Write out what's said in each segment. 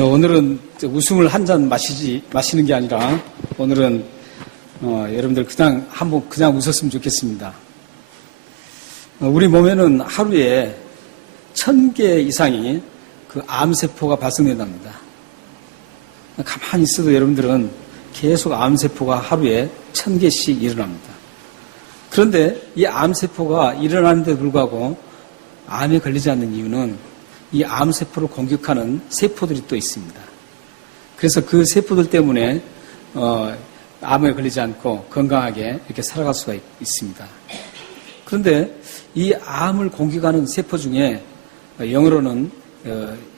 오늘은 웃음을 한 잔 마시는 게 아니라 오늘은 여러분들 그냥 웃었으면 좋겠습니다. 우리 몸에는 하루에 1000개 이상이 그 암세포가 발생된답니다. 가만히 있어도 여러분들은 계속 암세포가 하루에 1000개씩 일어납니다. 그런데 이 암세포가 일어나는데 불구하고 암에 걸리지 않는 이유는 이 암세포를 공격하는 세포들이 또 있습니다. 그래서 그 세포들 때문에 암에 걸리지 않고 건강하게 이렇게 살아갈 수가 있습니다. 그런데 이 암을 공격하는 세포 중에 영어로는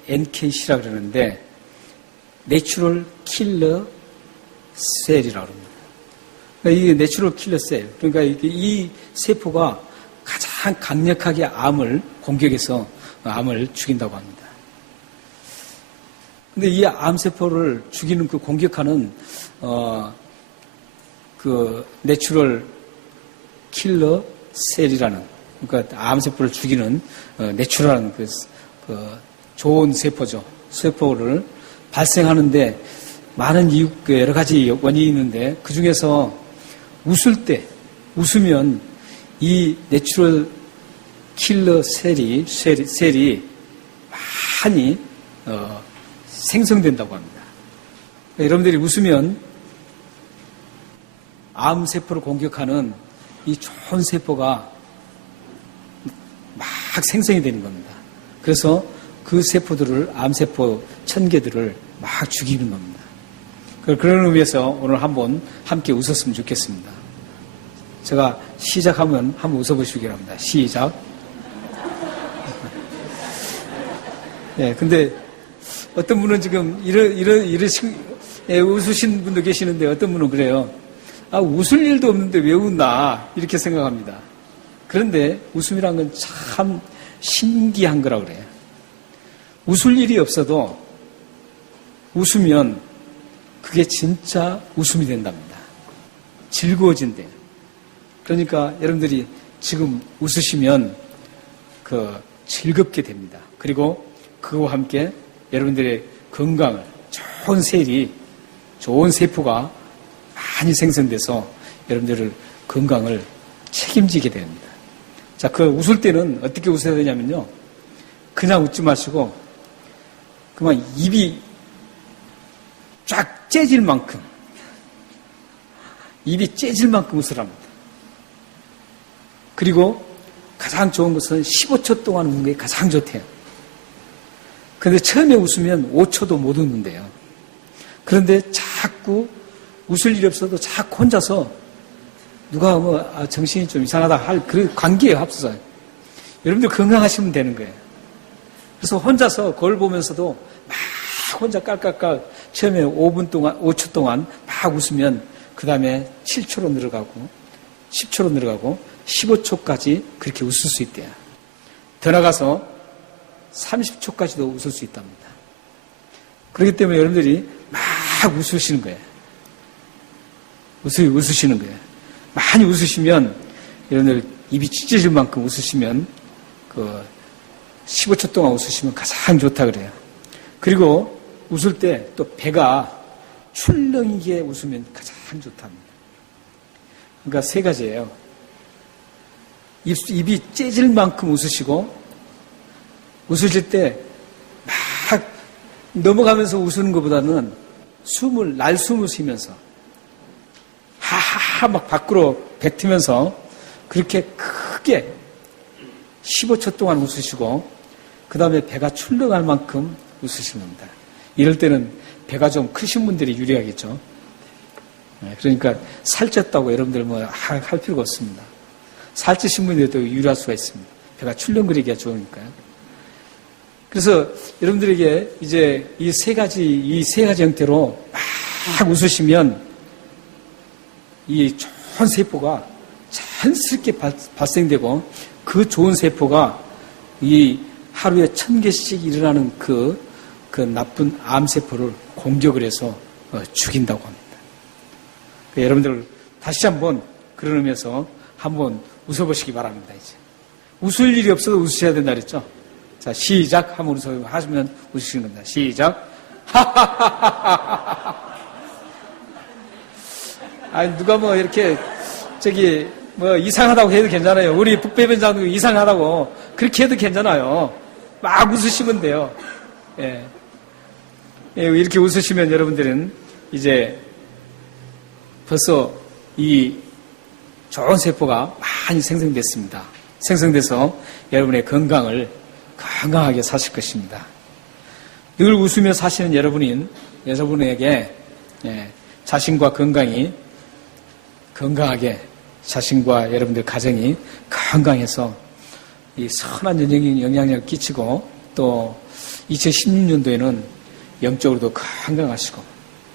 NKC라고 그러는데 내추럴 킬러 셀이라고 합니다. 이 내추럴 킬러 셀, 그러니까 이 세포가 가장 강력하게 암을 공격해서 암을 죽인다고 합니다. 근데 이 암세포를 죽이는 그 공격하는 그 내추럴 킬러 셀이라는, 그러니까 암세포를 죽이는 내추럴한 그 좋은 세포죠. 세포를 발생하는데 많은 이유, 여러 가지 원인이 있는데 그 중에서 웃으면 이 내추럴 킬러 셀이 많이 생성된다고 합니다. 여러분들이 웃으면 암세포를 공격하는 이 좋은 세포가 막 생성이 되는 겁니다. 그래서 그 세포들을, 암세포 1000개들을 막 죽이는 겁니다. 그런 의미에서 오늘 한번 함께 웃었으면 좋겠습니다. 제가 시작하면 한번 웃어보시기 바랍니다. 시작. 근데 어떤 분은 지금 웃으신 분도 계시는데 어떤 분은 그래요. 웃을 일도 없는데 왜 웃나 이렇게 생각합니다. 그런데 웃음이란 건 참 신기한 거라고 그래요. 웃을 일이 없어도 웃으면 그게 진짜 웃음이 된답니다. 즐거워진대요. 그러니까 여러분들이 지금 웃으시면 즐겁게 됩니다. 그리고 그와 함께 여러분들의 건강을, 좋은 세포가 많이 생성돼서 여러분들의 건강을 책임지게 됩니다. 자, 웃을 때는 어떻게 웃어야 되냐면요. 그냥 웃지 마시고, 그만 입이 쫙 째질 만큼 웃으랍니다. 그리고 가장 좋은 것은 15초 동안 웃는 게 가장 좋대요. 그런데 처음에 웃으면 5초도 못 웃는데요. 그런데 자꾸 웃을 일이 없어도 자꾸 혼자서 누가 정신이 좀 이상하다 할 그런 관계에 합쳐서 여러분들 건강하시면 되는 거예요. 그래서 혼자서 거울 보면서도 막 혼자 깔깔깔 처음에 5초 동안 막 웃으면 그 다음에 7초로 늘어가고 10초로 늘어가고 15초까지 그렇게 웃을 수 있대요. 더 나가서 30초까지도 웃을 수 있답니다. 그렇기 때문에 여러분들이 막 웃으시는 거예요. 웃으시는 거예요. 많이 웃으시면 여러분들 입이 찢어질 만큼 웃으시면 15초 동안 웃으시면 가장 좋다 그래요. 그리고 웃을 때 또 배가 출렁이게 웃으면 가장 좋답니다. 그러니까 3가지예요. 입이 째질 만큼 웃으시고, 웃으실 때 막 넘어가면서 웃는 것보다는 날숨을 쉬면서 하하하 막 밖으로 뱉으면서 그렇게 크게 15초 동안 웃으시고 그 다음에 배가 출렁할 만큼 웃으시는 겁니다. 이럴 때는 배가 좀 크신 분들이 유리하겠죠. 그러니까 살쪘다고 여러분들 할 필요가 없습니다. 살찌신 분들도 유리할 수가 있습니다. 배가 출렁거리기가 좋으니까요. 그래서 여러분들에게 이제 이 세 가지 형태로 막 웃으시면 이 좋은 세포가 자연스럽게 발생되고 그 좋은 세포가 이 하루에 1000개씩 일어나는 그 나쁜 암세포를 공격을 해서 죽인다고 합니다. 여러분들 다시 한번 그런 의미에서 한번 웃어보시기 바랍니다. 이제 웃을 일이 없어도 웃으셔야 된다 그랬죠? 자, 시작 하면 하시면 웃으시는 겁니다. 시작. 아니, 누가 뭐 이렇게, 뭐 이상하다고 해도 괜찮아요. 우리 북배변장도 이상하다고 그렇게 해도 괜찮아요. 막 웃으시면 돼요. 예. 이렇게 웃으시면 여러분들은 이제 벌써 이 좋은 세포가 많이 생성됐습니다. 생성돼서 여러분의 건강을 건강하게 사실 것입니다. 늘 웃으며 사시는 여러분에게 자신과 건강하게 자신과 여러분들 가정이 건강해서 이 선한 영향력을 끼치고 또 2016년도에는 영적으로도 건강하시고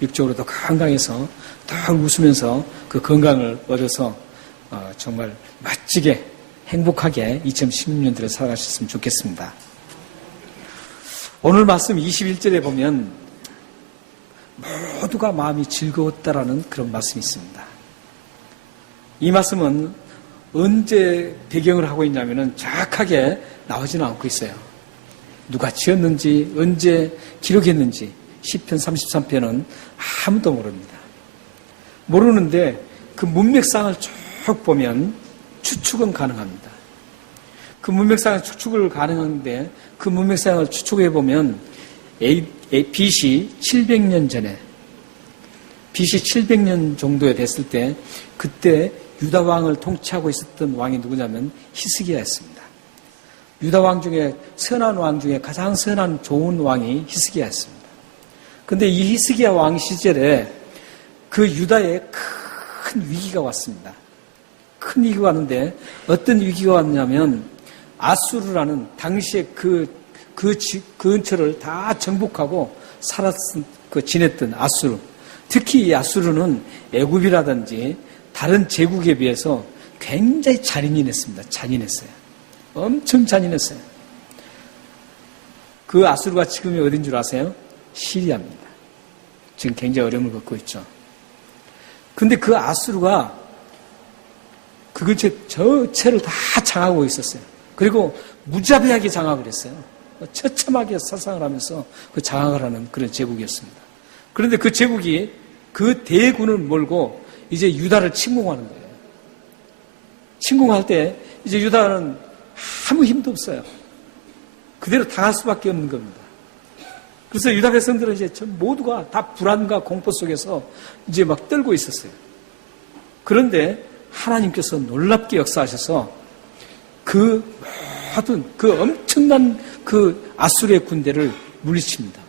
육적으로도 건강해서 늘 웃으면서 그 건강을 얻어서 정말 멋지게 행복하게 2016년도를 살아가셨으면 좋겠습니다. 오늘 말씀 21절에 보면 모두가 마음이 즐거웠다라는 그런 말씀이 있습니다. 이 말씀은 언제 배경을 하고 있냐면은 정확하게 나오지는 않고 있어요. 누가 지었는지 언제 기록했는지 시편 33편은 아무도 모릅니다. 모르는데 그 문맥상을 쭉 보면 추측은 가능합니다. 그 문맥상을 추측을 가능한데 그 문맥상을 추측해 보면 BC 700년 전에 BC 700년 정도에 됐을 때 그때 유다 왕을 통치하고 있었던 왕이 누구냐면 히스기야였습니다. 유다 왕 중에 선한 왕 중에 가장 선한 좋은 왕이 히스기야였습니다. 그런데 이 히스기야 왕 시절에 그 유다에 큰 위기가 왔습니다. 큰 위기가 왔는데 어떤 위기가 왔냐면 아수르라는 당시에 그 근처를 다 정복하고 지냈던 아수르. 특히 이 아수르는 애굽이라든지 다른 제국에 비해서 굉장히 잔인했습니다. 잔인했어요. 엄청 잔인했어요. 그 아수르가 지금이 어딘 줄 아세요? 시리아입니다. 지금 굉장히 어려움을 겪고 있죠. 근데 그 아수르가 그 근처에 전체를 다 장악하고 있었어요. 그리고 무자비하게 장악을 했어요. 처참하게 사상을 하면서 그 장악을 하는 그런 제국이었습니다. 그런데 그 제국이 그 대군을 몰고 이제 유다를 침공하는 거예요. 침공할 때 이제 유다는 아무 힘도 없어요. 그대로 당할 수밖에 없는 겁니다. 그래서 유다 백성들은 이제 모두가 다 불안과 공포 속에서 이제 막 떨고 있었어요. 그런데 하나님께서 놀랍게 역사하셔서 그 모든 그 엄청난 그 아수르의 군대를 물리칩니다.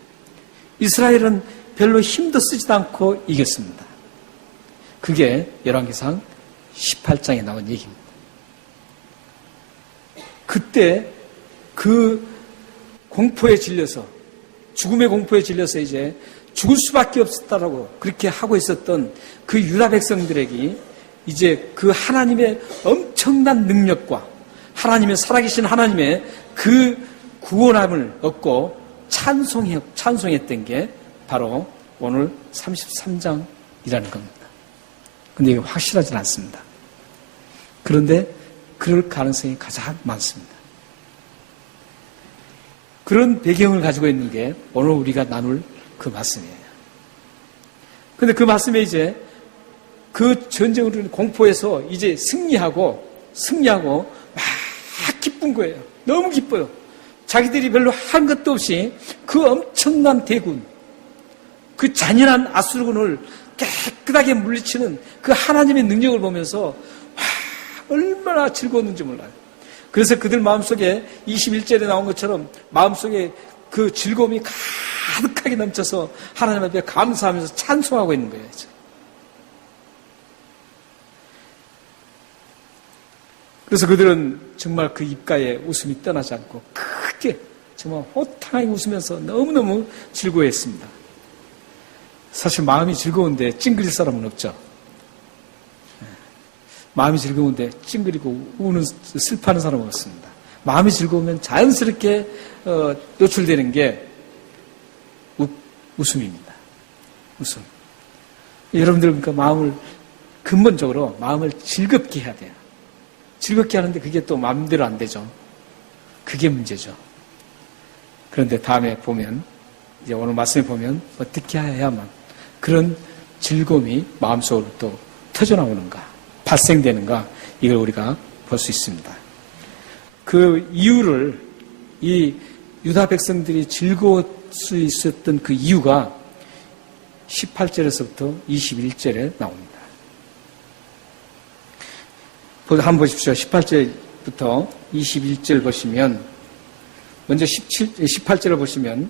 이스라엘은 별로 힘도 쓰지도 않고 이겼습니다. 그게 열왕기상 18장에 나온 얘기입니다. 그때 그 공포에 질려서 죽음의 공포에 질려서 이제 죽을 수밖에 없었다라고 그렇게 하고 있었던 그 유다 백성들에게 이제 그 하나님의 엄청난 능력과 하나님의 살아계신 하나님의 그 구원함을 얻고 찬송했던 게 바로 오늘 33장이라는 겁니다. 근데 이게 확실하진 않습니다. 그런데 그럴 가능성이 가장 많습니다. 그런 배경을 가지고 있는 게 오늘 우리가 나눌 그 말씀이에요. 근데 그 말씀에 이제 그 전쟁으로 공포에서 이제 승리하고 막 기쁜 거예요. 너무 기뻐요. 자기들이 별로 한 것도 없이 그 엄청난 대군, 그 잔인한 아수르군을 깨끗하게 물리치는 그 하나님의 능력을 보면서 얼마나 즐거웠는지 몰라요. 그래서 그들 마음속에 21절에 나온 것처럼 마음속에 그 즐거움이 가득하게 넘쳐서 하나님 앞에 감사하면서 찬송하고 있는 거예요. 그래서 그들은 정말 그 입가에 웃음이 떠나지 않고 크게 정말 호탕하게 웃으면서 너무너무 즐거워했습니다. 사실 마음이 즐거운데 찡그릴 사람은 없죠. 마음이 즐거운데 찡그리고 우는 슬퍼하는 사람은 없습니다. 마음이 즐거우면 자연스럽게 노출되는 게 웃음입니다. 웃음. 여러분들 그러니까 마음을 근본적으로 마음을 즐겁게 해야 돼요. 즐겁게 하는데 그게 또 마음대로 안 되죠. 그게 문제죠. 그런데 다음에 보면 이제 오늘 말씀에 보면 어떻게 해야만 그런 즐거움이 마음속으로부터 터져나오는가, 발생되는가, 이걸 우리가 볼 수 있습니다. 그 이유를, 이 유다 백성들이 즐거울 수 있었던 그 이유가 18절에서부터 21절에 나옵니다. 한번 보십시오. 18절부터 21절 보시면, 먼저 18절을 보시면,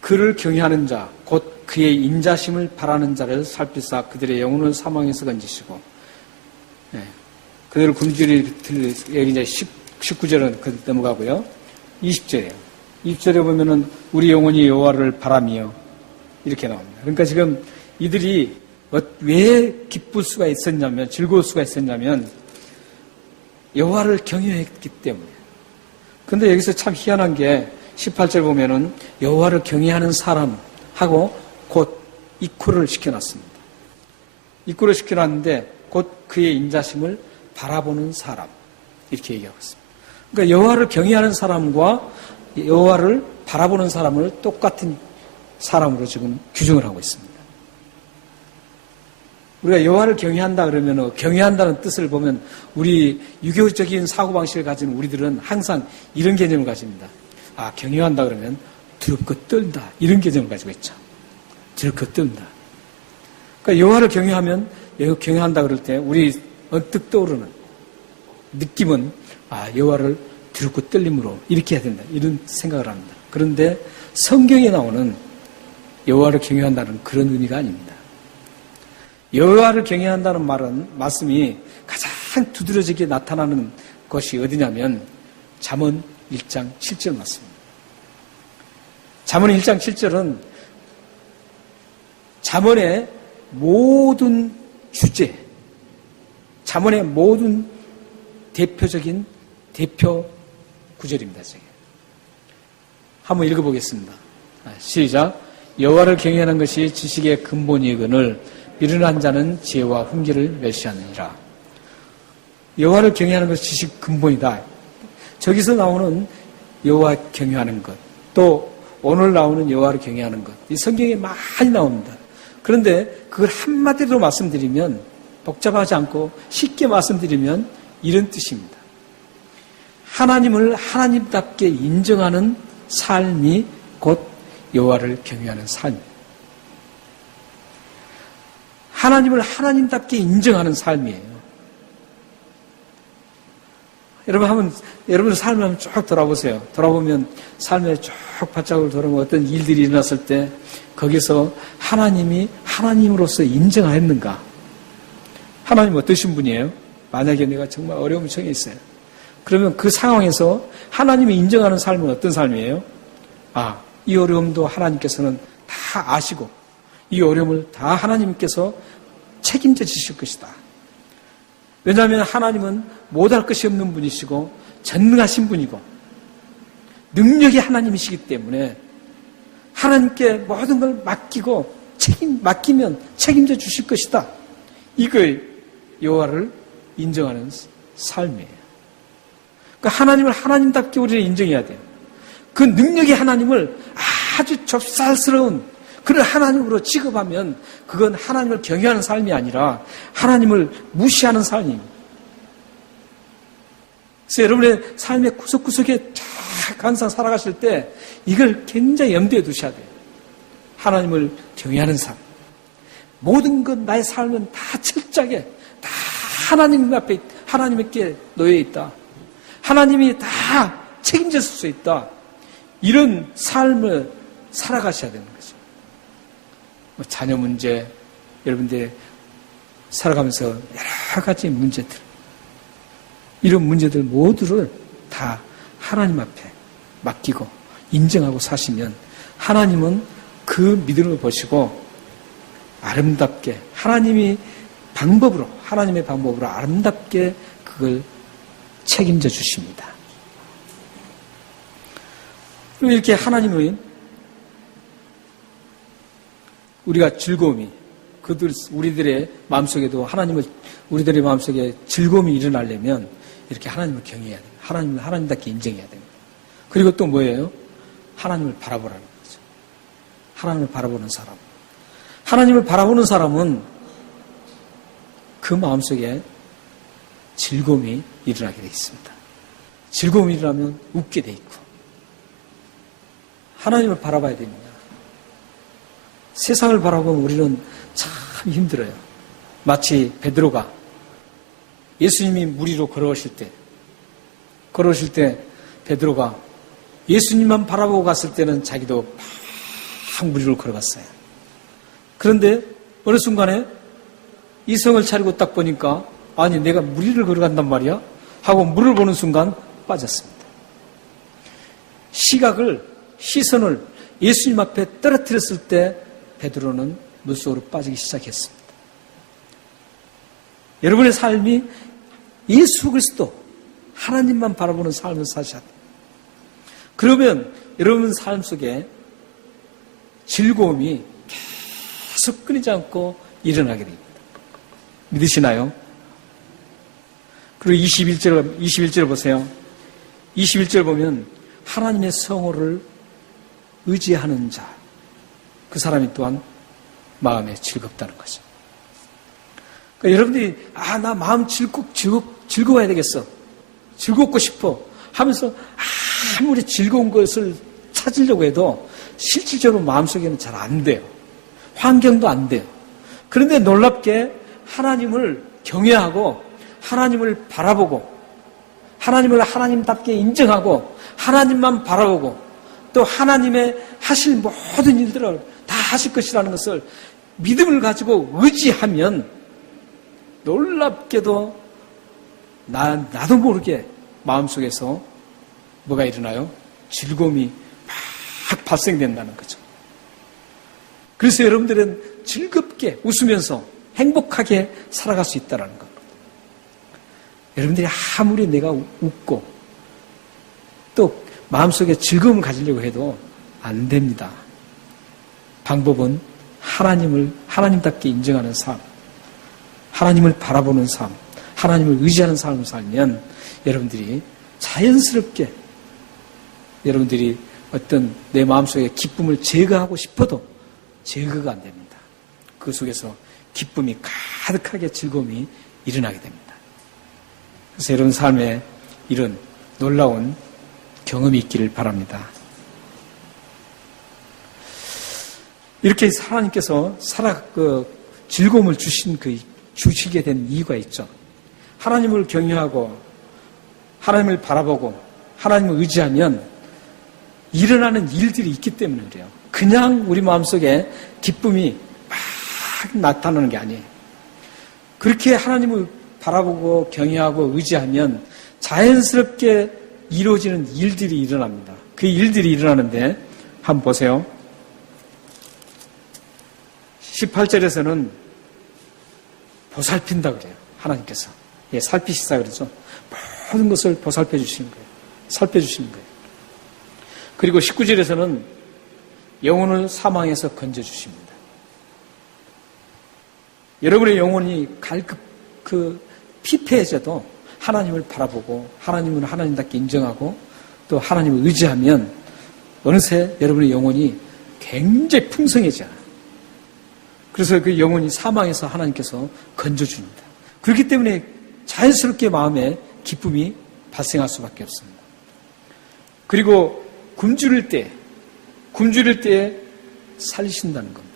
그를 경외하는 자, 곧 그의 인자심을 바라는 자를 살피사 그들의 영혼을 사망에서 건지시고, 그들을 굶주릴, 여기 이제 19절은 넘어가고요. 20절이에요. 20절에 보면은 우리 영혼이 여호와를 바라며 이렇게 나옵니다. 그러니까 지금 이들이 왜 기쁠 수가 있었냐면, 즐거울 수가 있었냐면 여호와를 경외했기 때문에. 그런데 여기서 참 희한한 게 18절 보면은 여호와를 경외하는 사람하고 곧 이코를 시켜놨습니다. 이코를 시켜놨는데 곧 그의 인자심을 바라보는 사람, 이렇게 얘기하고 있습니다. 그러니까 여호와를 경외하는 사람과 여호와를 바라보는 사람을 똑같은 사람으로 지금 규정을 하고 있습니다. 우리가 여호와를 경외한다 그러면, 경외한다는 뜻을 보면 우리 유교적인 사고방식을 가진 우리들은 항상 이런 개념을 가집니다. 아, 경외한다 그러면 두렵고 떨다, 이런 개념을 가지고 있죠. 두렵고 떨다. 그러니까 여호와를 경외한다 그럴 때 우리 언뜻 떠오르는 느낌은, 아, 여호와를 두렵고 떨림으로 이렇게 해야 된다, 이런 생각을 합니다. 그런데 성경에 나오는 여호와를 경외한다는 그런 의미가 아닙니다. 여호와를 경외한다는 말씀이 가장 두드러지게 나타나는 것이 어디냐면 잠언 1장 7절 맞습니다. 잠언 1장 7절은 잠언의 모든 주제, 잠언의 모든 대표적인 대표 구절입니다. 저게. 한번 읽어보겠습니다. 시작. 여호와를 경외하는 것이 지식의 근본이거늘 미련한 자는 지혜와 훈계를 멸시하느니라. 여호와를 경외하는 것이 지식 근본이다. 저기서 나오는 여호와 경외하는 것, 또 오늘 나오는 여호와를 경외하는 것, 이 성경에 많이 나옵니다. 그런데 그걸 한마디로 말씀드리면, 복잡하지 않고 쉽게 말씀드리면 이런 뜻입니다. 하나님을 하나님답게 인정하는 삶이 곧 여호와를 경외하는 삶입니다. 하나님을 하나님답게 인정하는 삶이에요. 여러분 삶을 한번 쭉 돌아보세요. 돌아보면 삶에 쭉 바짝을 돌아보면 어떤 일들이 일어났을 때 거기서 하나님이 하나님으로서 인정하였는가? 하나님 어떠신 분이에요? 만약에 내가 정말 어려움을 처해 있어요. 그러면 그 상황에서 하나님이 인정하는 삶은 어떤 삶이에요? 아, 이 어려움도 하나님께서는 다 아시고 이 어려움을 다 하나님께서 책임져 주실 것이다. 왜냐하면 하나님은 못할 것이 없는 분이시고 전능하신 분이고 능력이 하나님이시기 때문에 하나님께 모든 걸 맡기면 책임져 주실 것이다. 이걸 여호와를 인정하는 삶이에요. 그러니까 하나님을 하나님답게 우리는 인정해야 돼요. 그 능력의 하나님을 아주 좁쌀스러운 그런 하나님으로 취급하면 그건 하나님을 경외하는 삶이 아니라 하나님을 무시하는 삶입니다. 그래서 여러분의 삶의 구석구석에 쫙 항상 살아가실 때 이걸 굉장히 염두에 두셔야 돼요. 하나님을 경외하는 삶. 모든 것, 나의 삶은 다 철저하게 다 하나님 앞에, 하나님께 놓여 있다. 하나님이 다 책임졌을 수 있다. 이런 삶을 살아가셔야 되는 거죠. 자녀 문제, 여러분들 살아가면서 여러 가지 문제들, 이런 문제들 모두를 다 하나님 앞에 맡기고 인정하고 사시면 하나님은 그 믿음을 보시고 아름답게 하나님의 방법으로 아름답게 그걸 책임져 주십니다. 그리고 이렇게 하나님의 우리가 즐거움이 우리들의 마음속에도 우리들의 마음속에 즐거움이 일어나려면 이렇게 하나님을 경외해야 됩니다. 하나님을 하나님답게 인정해야 됩니다. 그리고 또 뭐예요? 하나님을 바라보라는 거죠. 하나님을 바라보는 사람. 하나님을 바라보는 사람은 그 마음속에 즐거움이 일어나게 되어 있습니다. 즐거움이 일어나면 웃게 되어 있고 하나님을 바라봐야 됩니다. 세상을 바라보면 우리는 참 힘들어요. 마치 베드로가 예수님이 물 위로 걸어오실 때 베드로가 예수님만 바라보고 갔을 때는 자기도 막 물 위로 걸어갔어요. 그런데 어느 순간에 이성을 차리고 딱 보니까 아니 내가 물 위를 걸어간단 말이야? 하고 물을 보는 순간 빠졌습니다. 시선을 예수님 앞에 떨어뜨렸을 때 베드로는 물속으로 빠지기 시작했습니다. 여러분의 삶이 예수 그리스도 하나님만 바라보는 삶을 사셔야 돼요. 그러면 여러분 삶 속에 즐거움이 계속 끊이지 않고 일어나게 됩니다. 믿으시나요? 그리고 21절 보세요. 21절 보면 하나님의 성호를 의지하는 자, 그 사람이 또한 마음에 즐겁다는 거죠. 그러니까 여러분들이 나 마음 즐거워야 되겠어. 즐겁고 싶어 하면서 아무리 즐거운 것을 찾으려고 해도 실질적으로 마음속에는 잘 안 돼요. 환경도 안 돼요. 그런데 놀랍게 하나님을 경외하고 하나님을 바라보고 하나님을 하나님답게 인정하고 하나님만 바라보고 또 하나님의 하실 모든 일들을 다 하실 것이라는 것을 믿음을 가지고 의지하면 놀랍게도 나도 모르게 마음속에서 뭐가 일어나요? 즐거움이 막 발생된다는 거죠. 그래서 여러분들은 즐겁게 웃으면서 행복하게 살아갈 수 있다는 겁니다. 여러분들이 아무리 내가 웃고 또 마음속에 즐거움을 가지려고 해도 안 됩니다. 방법은 하나님답게 인정하는 삶, 하나님을 바라보는 삶, 하나님을 의지하는 삶을 살면 여러분들이 자연스럽게 여러분들이 어떤 내 마음속에 기쁨을 제거하고 싶어도 제거가 안 됩니다. 그 속에서 기쁨이 가득하게 즐거움이 일어나게 됩니다. 그래서 여러분 삶에 이런 놀라운 경험이 있기를 바랍니다. 이렇게 하나님께서 즐거움을 주시게 된 이유가 있죠. 하나님을 경외하고 하나님을 바라보고 하나님을 의지하면 일어나는 일들이 있기 때문에 그래요. 그냥 우리 마음속에 기쁨이 막 나타나는 게 아니에요. 그렇게 하나님을 바라보고 경외하고 의지하면 자연스럽게 이루어지는 일들이 일어납니다. 그 일들이 일어나는데 한번 보세요. 18절에서는 보살핀다 그래요. 하나님께서. 살피시다 그러죠. 모든 것을 보살펴 주시는 거예요. 살펴주시는 거예요. 그리고 19절에서는 영혼을 사망에서 건져주십니다. 여러분의 영혼이 피폐해져도 하나님을 바라보고 하나님을 하나님답게 인정하고 또 하나님을 의지하면 어느새 여러분의 영혼이 굉장히 풍성해져요. 그래서 그 영혼이 사망에서 하나님께서 건져줍니다. 그렇기 때문에 자연스럽게 마음에 기쁨이 발생할 수밖에 없습니다. 그리고 굶주릴 때에 살리신다는 겁니다.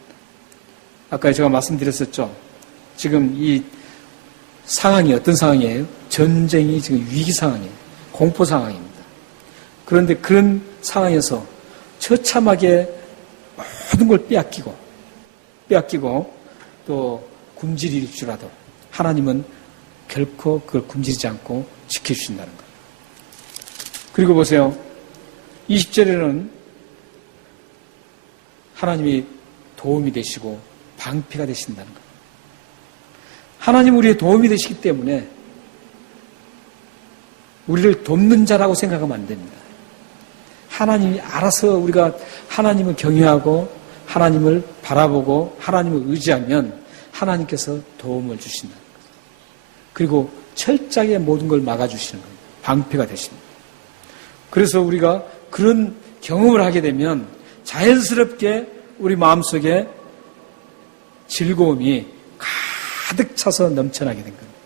아까 제가 말씀드렸었죠. 지금 이 상황이 어떤 상황이에요? 전쟁이 지금 위기 상황이에요. 공포 상황입니다. 그런데 그런 상황에서 처참하게 모든 걸 빼앗기고 또 굶주릴지라도 하나님은 결코 그걸 굶주리지 않고 지켜주신다는 거예요. 그리고 보세요. 20절에는 하나님이 도움이 되시고 방패가 되신다는 거예요. 하나님 우리의 도움이 되시기 때문에 우리를 돕는 자라고 생각하면 안 됩니다. 하나님이 알아서 우리가 하나님을 경외하고 하나님을 바라보고 하나님을 의지하면 하나님께서 도움을 주신다는 거예요. 그리고 철저하게 모든 걸 막아주시는 거예요. 방패가 되십니다. 그래서 우리가 그런 경험을 하게 되면 자연스럽게 우리 마음속에 즐거움이 가득 차서 넘쳐나게 된 겁니다.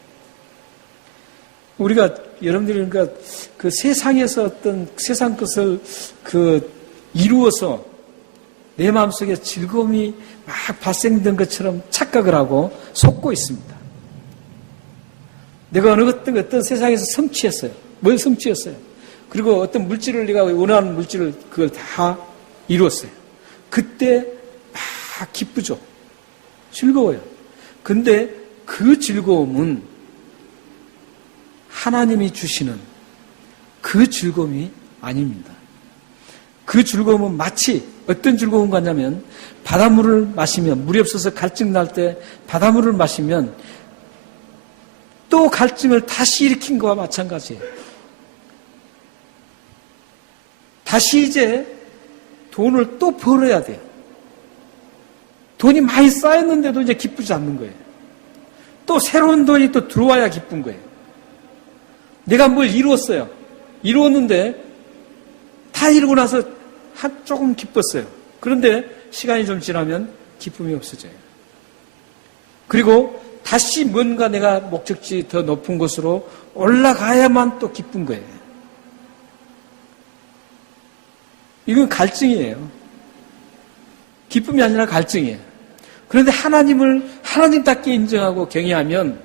우리가 여러분들이 그러니까 그 세상에서 어떤 세상 것을 이루어서 내 마음속에 즐거움이 막 발생된 것처럼 착각을 하고 속고 있습니다. 내가 어떤 세상에서 성취했어요. 뭘 성취했어요? 그리고 어떤 물질을 내가 원하는 물질을 그걸 다 이루었어요. 그때 막 기쁘죠. 즐거워요. 근데 그 즐거움은 하나님이 주시는 그 즐거움이 아닙니다. 그 즐거움은 마치 어떤 즐거움 같냐면 바닷물을 마시면, 물이 없어서 갈증 날 때 바닷물을 마시면 또 갈증을 다시 일으킨 것과 마찬가지예요. 다시 이제 돈을 또 벌어야 돼요. 돈이 많이 쌓였는데도 이제 기쁘지 않는 거예요. 또 새로운 돈이 또 들어와야 기쁜 거예요. 내가 뭘 이루었어요. 이루었는데 다 이루고 나서 조금 기뻤어요. 그런데 시간이 좀 지나면 기쁨이 없어져요. 그리고 다시 뭔가 내가 목적지 더 높은 곳으로 올라가야만 또 기쁜 거예요. 이건 갈증이에요. 기쁨이 아니라 갈증이에요. 그런데 하나님을 하나님답게 인정하고 경외하면,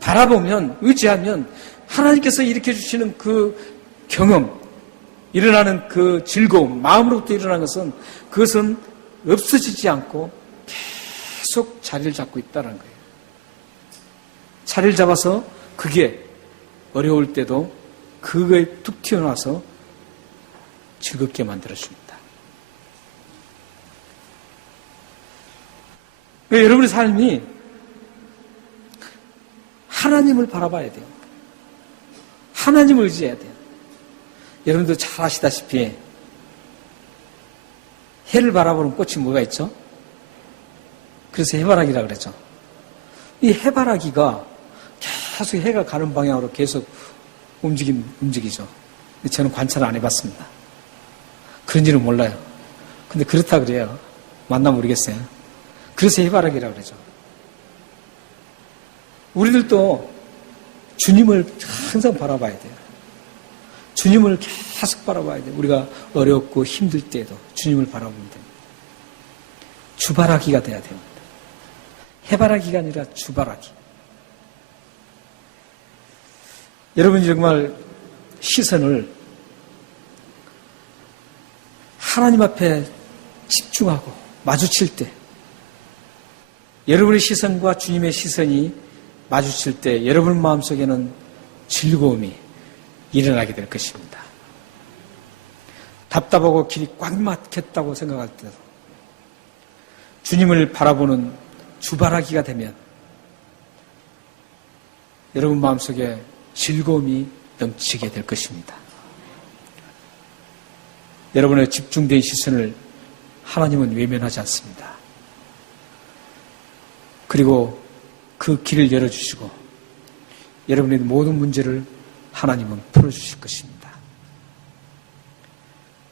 바라보면, 의지하면 하나님께서 일으켜 주시는 그 경험, 일어나는 그 즐거움, 마음으로부터 일어나는 것은 그것은 없어지지 않고 계속 자리를 잡고 있다는 거예요. 자리를 잡아서 그게 어려울 때도 그거에 툭 튀어나와서 즐겁게 만들어줍니다. 여러분의 삶이 하나님을 바라봐야 돼요. 하나님을 의지해야 돼요. 여러분도 잘 아시다시피 해를 바라보는 꽃이 뭐가 있죠? 그래서 해바라기라고 그랬죠. 이 해바라기가 계속 해가 가는 방향으로 계속 움직이죠. 저는 관찰을 안 해봤습니다. 그런지는 몰라요. 근데 그렇다 그래요. 맞나 모르겠어요. 그래서 해바라기라고 그러죠. 우리들도 주님을 항상 바라봐야 돼요. 주님을 계속 바라봐야 돼요. 우리가 어렵고 힘들 때에도 주님을 바라보면 됩니다. 주바라기가 돼야 됩니다. 해바라기가 아니라 주바라기. 여러분이 정말 시선을 하나님 앞에 집중하고 마주칠 때, 여러분의 시선과 주님의 시선이 마주칠 때 여러분 마음속에는 즐거움이 일어나게 될 것입니다. 답답하고 길이 꽉 막혔다고 생각할 때도 주님을 바라보는 주바라기가 되면 여러분 마음속에 즐거움이 넘치게 될 것입니다. 여러분의 집중된 시선을 하나님은 외면하지 않습니다. 그리고 그 길을 열어주시고 여러분의 모든 문제를 하나님은 풀어주실 것입니다.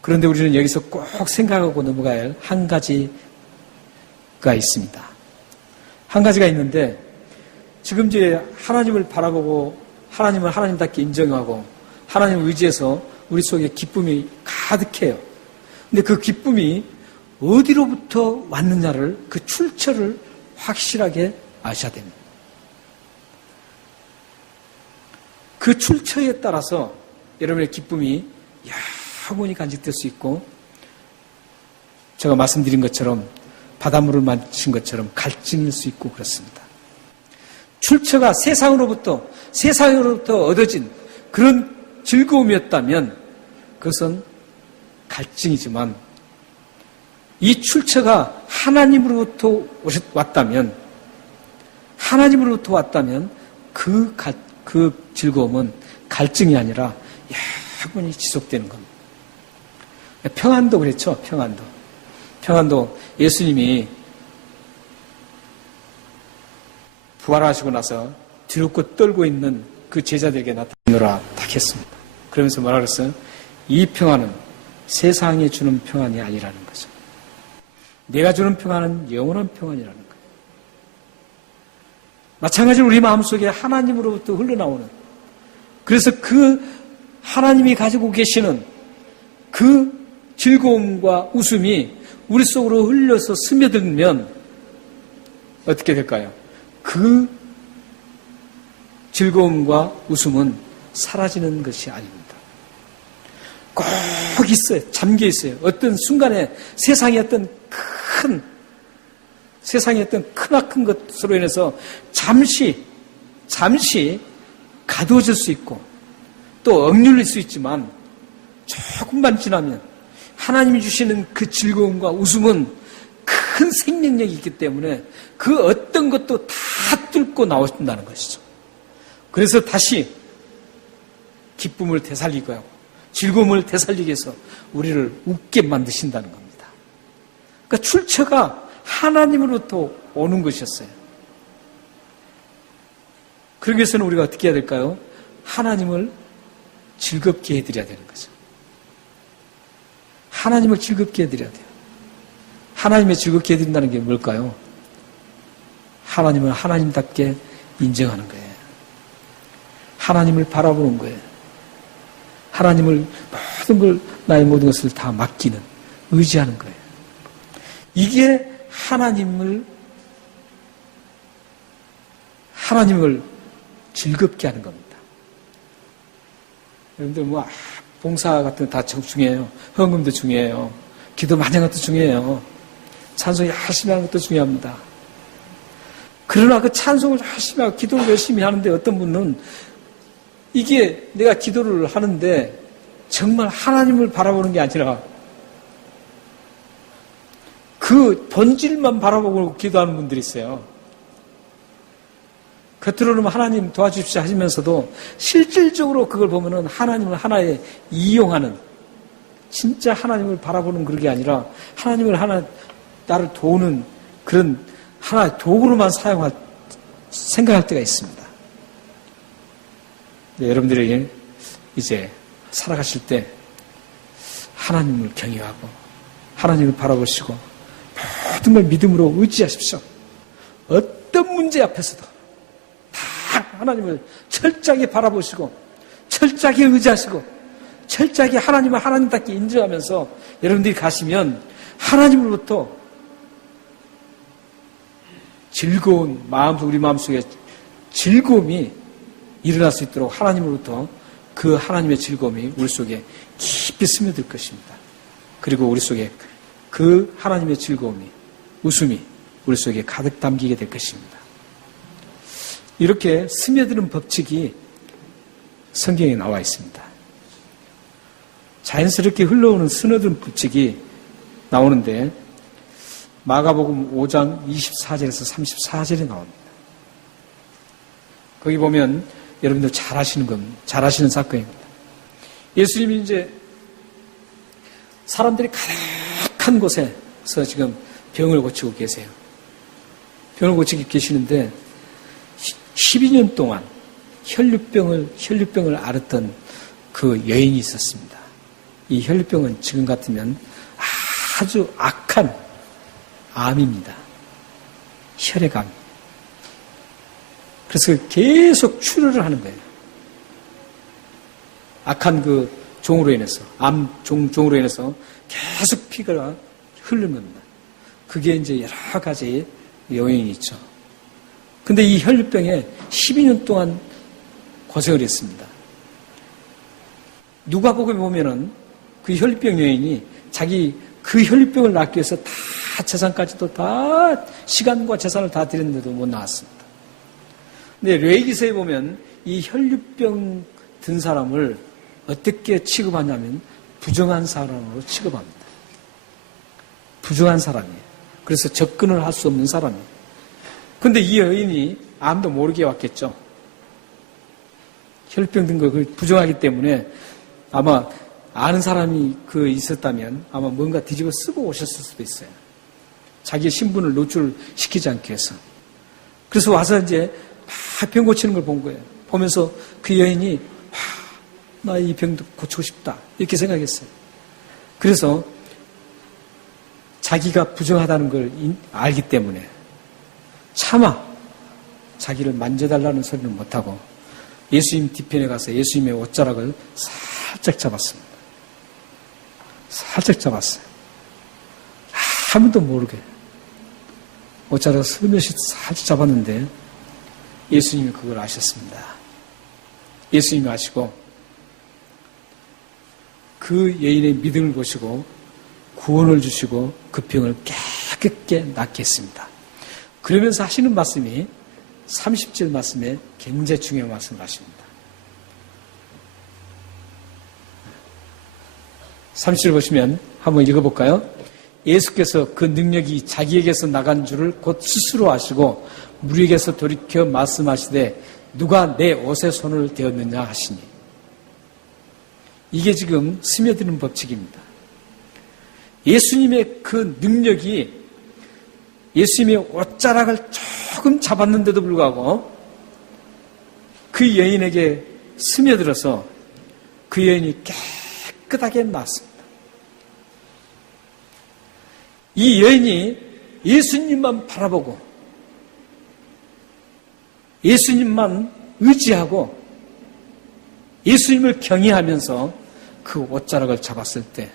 그런데 우리는 여기서 꼭 생각하고 넘어가야 할 한 가지가 있습니다. 한 가지가 있는데 지금 이제 하나님을 바라보고 하나님을 하나님답게 인정하고 하나님을 의지해서 우리 속에 기쁨이 가득해요. 근데 그 기쁨이 어디로부터 왔느냐를, 그 출처를 확실하게 아셔야 됩니다. 그 출처에 따라서 여러분의 기쁨이 영원히 간직될 수 있고, 제가 말씀드린 것처럼 바닷물을 마신 것처럼 갈증일 수 있고 그렇습니다. 출처가 세상으로부터 얻어진 그런 즐거움이었다면 그것은 갈증이지만, 이 출처가 하나님으로부터 왔다면 그 즐거움은 갈증이 아니라 영원히 지속되는 겁니다. 평안도 그랬죠. 평안도 예수님이 부활하시고 나서 두렵고 떨고 있는 그 제자들에게 나타나노라 딱 했습니다. 그러면서 뭐라 그랬어요? 이 평안은 세상에 주는 평안이 아니라는 거죠. 내가 주는 평안은 영원한 평안이라는 거예요. 마찬가지로 우리 마음속에 하나님으로부터 흘러나오는, 그래서 그 하나님이 가지고 계시는 그 즐거움과 웃음이 우리 속으로 흘려서 스며들면 어떻게 될까요? 그 즐거움과 웃음은 사라지는 것이 아닙니다. 꼭 있어요. 잠겨 있어요. 어떤 순간에 세상의 어떤 크나큰 것으로 인해서 잠시 가두어질 수 있고 또 억눌릴 수 있지만 조금만 지나면 하나님이 주시는 그 즐거움과 웃음은 큰 생명력이 있기 때문에 그 어떤 것도 다 뚫고 나오신다는 것이죠. 그래서 다시 기쁨을 되살리고 하고 즐거움을 되살리기 위해서 우리를 웃게 만드신다는 겁니다. 그러니까 출처가 하나님으로부터 오는 것이었어요. 그러기 위해서는 우리가 어떻게 해야 될까요? 하나님을 즐겁게 해드려야 되는 거죠. 하나님을 즐겁게 해드려야 돼요. 하나님을 즐겁게 해드린다는 게 뭘까요? 하나님을 하나님답게 인정하는 거예요. 하나님을 바라보는 거예요. 하나님을 나의 모든 것을 다 맡기는, 의지하는 거예요. 이게 하나님을 즐겁게 하는 겁니다. 여러분들 봉사 같은 거 다 중요해요. 헌금도 중요해요. 기도 많이 하는 것도 중요해요. 찬송 열심히 하는 것도 중요합니다. 그러나 그 찬송을 열심히 하고 기도를 열심히 하는데 어떤 분은 이게 내가 기도를 하는데 정말 하나님을 바라보는 게 아니라 그 본질만 바라보고 기도하는 분들이 있어요. 겉으로는 하나님 도와주십시오 하시면서도 실질적으로 그걸 보면은 하나님을 하나에 이용하는, 진짜 하나님을 바라보는 그런 게 아니라 하나님을 나를 도우는 그런 하나의 도구로만 생각할 때가 있습니다. 네, 여러분들에게 이제 살아가실 때 하나님을 경외하고 하나님을 바라보시고 모든 걸 믿음으로 의지하십시오. 어떤 문제 앞에서도 다 하나님을 철저하게 바라보시고 철저하게 의지하시고 철저하게 하나님을 하나님답게 인정하면서 여러분들이 가시면 하나님으로부터 즐거운 우리 마음속에 즐거움이 일어날 수 있도록 하나님으로부터 그 하나님의 즐거움이 우리 속에 깊이 스며들 것입니다. 그리고 우리 속에 그 하나님의 즐거움이, 웃음이 우리 속에 가득 담기게 될 것입니다. 이렇게 스며드는 법칙이 성경에 나와 있습니다. 자연스럽게 흘러오는 스며드는 법칙이 나오는데 마가복음 5장 24절에서 34절에 나옵니다. 거기 보면 여러분들 잘 아시는 사건입니다. 예수님이 이제 사람들이 가득한 곳에서 지금 병을 고치고 계세요. 병을 고치고 계시는데 12년 동안 혈류병을 앓았던 그 여인이 있었습니다. 이 혈류병은 지금 같으면 아주 악한 암입니다. 혈액암. 그래서 계속 출혈을 하는 거예요. 악한 그 종으로 인해서, 종으로 인해서 계속 피가 흐르는 겁니다. 그게 이제 여러 가지 요인이 있죠. 근데 이 혈류병에 12년 동안 고생을 했습니다. 누가복음에 보면은 그 혈류병 여인이 자기 그 혈류병을 낫기 위해서 다 재산까지도 다 시간과 재산을 다 드렸는데도 못 나왔습니다. 근데 레위기서에 보면 이 혈류병 든 사람을 어떻게 취급하냐면 부정한 사람으로 취급합니다. 부정한 사람이에요. 그래서 접근을 할 수 없는 사람이에요. 근데 이 여인이 아무도 모르게 왔겠죠. 혈류병 든 거 부정하기 때문에 아마 아는 사람이 있었다면 아마 뭔가 뒤집어 쓰고 오셨을 수도 있어요. 자기의 신분을 노출시키지 않기 위해서. 그래서 와서 이제 막 병 고치는 걸 본 거예요. 보면서 그 여인이 나 이 병도 고치고 싶다 이렇게 생각했어요. 그래서 자기가 부정하다는 걸 알기 때문에 차마 자기를 만져달라는 소리는 못하고 예수님 뒤편에 가서 예수님의 옷자락을 살짝 잡았습니다. 살짝 잡았어요. 아무도 모르게 옷자락을 슬며시 살짝 잡았는데 예수님이 그걸 아셨습니다. 예수님이 아시고 그 여인의 믿음을 보시고 구원을 주시고 그 병을 깨끗게 낫게 했습니다. 그러면서 하시는 말씀이 30절 말씀에 굉장히 중요한 말씀을 하십니다. 30절 보시면 한번 읽어볼까요? 예수께서 그 능력이 자기에게서 나간 줄을 곧 스스로 아시고 무리에게서 돌이켜 말씀하시되 누가 내 옷에 손을 대었느냐 하시니, 이게 지금 스며드는 법칙입니다. 예수님의 그 능력이 예수님의 옷자락을 조금 잡았는데도 불구하고 그 여인에게 스며들어서 그 여인이 깨끗하게 나았습니다. 이 여인이 예수님만 바라보고 예수님만 의지하고 예수님을 경외하면서 그 옷자락을 잡았을 때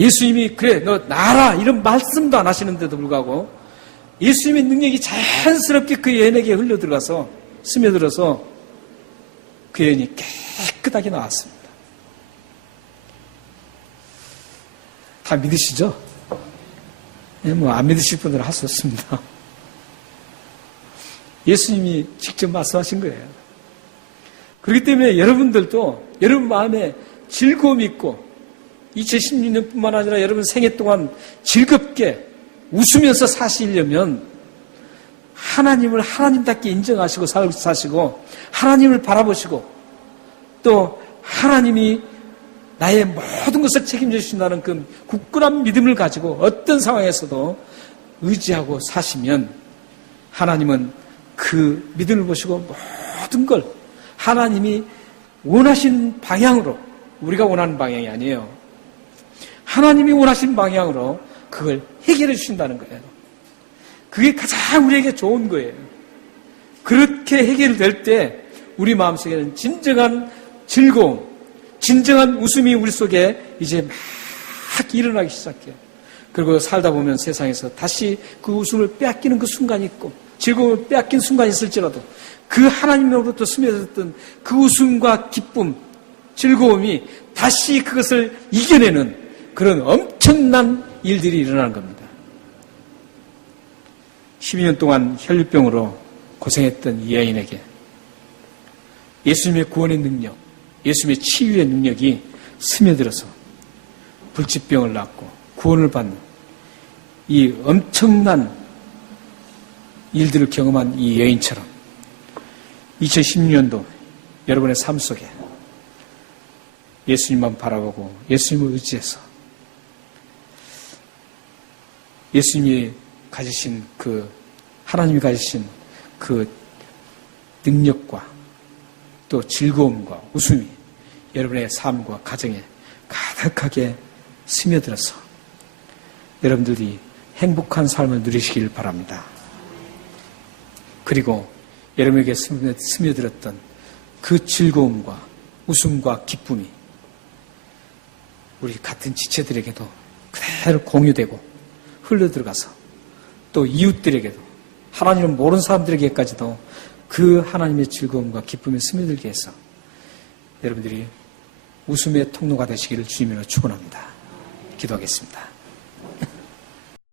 예수님이 그래 너 나아라 이런 말씀도 안 하시는데도 불구하고 예수님의 능력이 자연스럽게 그 여인에게 흘러들어가서 스며들어서 그 여인이 깨끗하게 나왔습니다. 다 믿으시죠? 뭐 안 믿으실 분들은 할 수 없습니다. 예수님이 직접 말씀하신 거예요. 그렇기 때문에 여러분들도 여러분 마음에 즐거움이 있고 2016년뿐만 아니라 여러분 생애 동안 즐겁게 웃으면서 사시려면 하나님을 하나님답게 인정하시고 사시고 하나님을 바라보시고 또 하나님이 나의 모든 것을 책임져 주신다는 그 굳건한 믿음을 가지고 어떤 상황에서도 의지하고 사시면 하나님은 그 믿음을 보시고 모든 걸 하나님이 원하신 방향으로, 우리가 원하는 방향이 아니에요. 하나님이 원하신 방향으로 그걸 해결해 주신다는 거예요. 그게 가장 우리에게 좋은 거예요. 그렇게 해결될 때 우리 마음속에는 진정한 즐거움, 진정한 웃음이 우리 속에 이제 막 일어나기 시작해요. 그리고 살다 보면 세상에서 다시 그 웃음을 빼앗기는 그 순간이 있고 즐거움을 빼앗긴 순간이 있을지라도 그 하나님으로부터 스며들었던 그 웃음과 기쁨, 즐거움이 다시 그것을 이겨내는 그런 엄청난 일들이 일어나는 겁니다. 12년 동안 혈류병으로 고생했던 이 여인에게 예수님의 구원의 능력, 예수님의 치유의 능력이 스며들어서 불치병을 낫고 구원을 받는 이 엄청난 일들을 경험한 이 여인처럼 2016년도 여러분의 삶 속에 예수님만 바라보고 예수님을 의지해서 예수님이 가지신 그 하나님이 가지신 그 능력과 또 즐거움과 웃음이 여러분의 삶과 가정에 가득하게 스며들어서 여러분들이 행복한 삶을 누리시길 바랍니다. 그리고 여러분에게 스며들었던 그 즐거움과 웃음과 기쁨이 우리 같은 지체들에게도 그대로 공유되고 흘러들어가서 또 이웃들에게도 하나님을 모르는 사람들에게까지도 그 하나님의 즐거움과 기쁨이 스며들게 해서 여러분들이 웃음의 통로가 되시기를 주님으로 축원합니다. 기도하겠습니다.